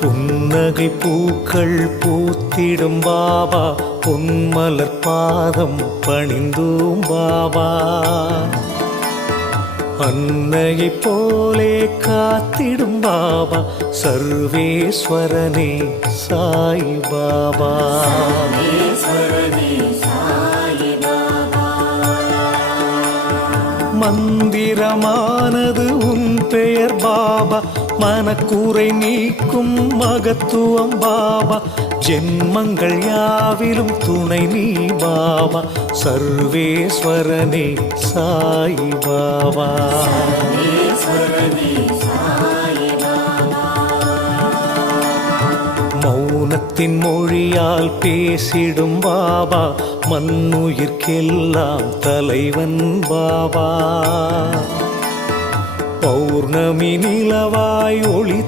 புன்னகை பூக்கள் பூத்திடும் பாபா, பொன்மலர் பாதம் பணிந்தோம் பாபா. அன்னையை போலே காத்திடும் பாபா, சர்வேஸ்வரனே சாய் பாபா. மந்திரமானது உன் பெயர் பாபா, மனக்கூரை நீக்கும் மகத்துவம் பாபா. ஜென்மங்கள் யாவிலும் துணை நீ பாபா, சர்வேஸ்வரனே சாய் பாபா. மௌனத்தின் மொழியால் பேசிடும் பாபா, மண்ணுயிர்க்கெல்லாம் தலைவன் பாபா. பௌர்ணமி நிலவாய் ஒளி